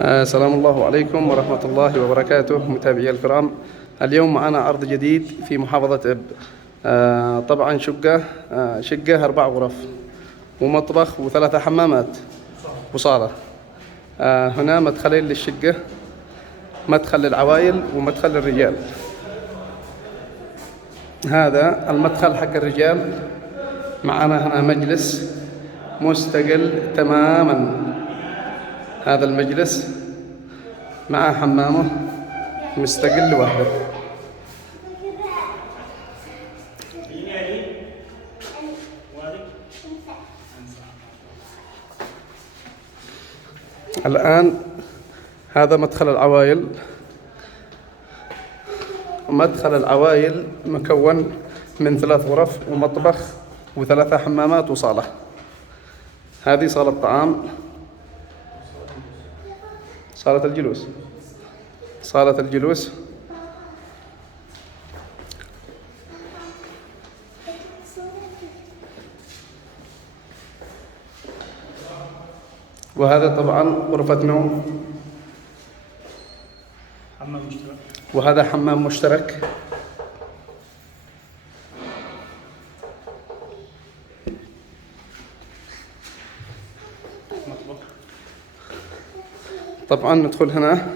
سلام الله عليكم ورحمة الله وبركاته متابعي الكرام. اليوم معنا عرض جديد في محافظة إب. طبعا شقة 4 غرف ومطبخ و3 حمامات وصالة. هنا مدخلين للشقة، مدخل للعوائل ومدخل للرجال. هذا المدخل حق الرجال. معنا هنا مجلس مستقل تماما، هذا المجلس مع حمامه مستقل لوحده. الآن هذا مدخل العوائل. مدخل العوائل مكون من 3 غرف ومطبخ و3 حمامات وصالة. هذه صالة طعام، صالة الجلوس. وهذا طبعا غرفة نوم، وهذا حمام مشترك. طبعا ندخل هنا،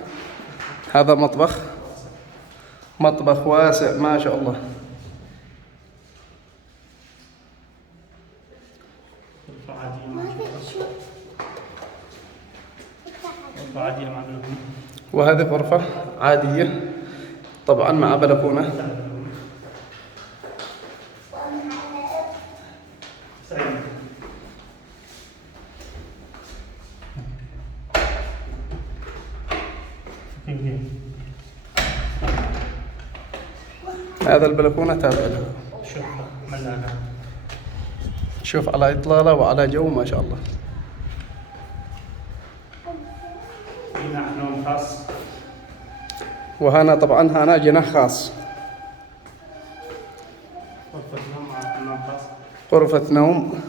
هذا مطبخ واسع ما شاء الله. وهذه غرفة عادية طبعا مع بلكونة. هذا البلكونة تابع له. شوف على إطلالة وعلى جو ما شاء الله. نوم خاص. وهنا طبعا هنا جناح خاص، غرفة نوم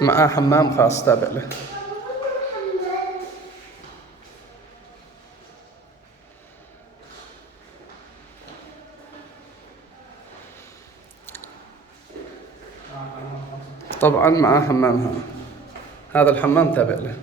مع حمام خاص تابع له. طبعا مع حمامها، هذا الحمام تابع له.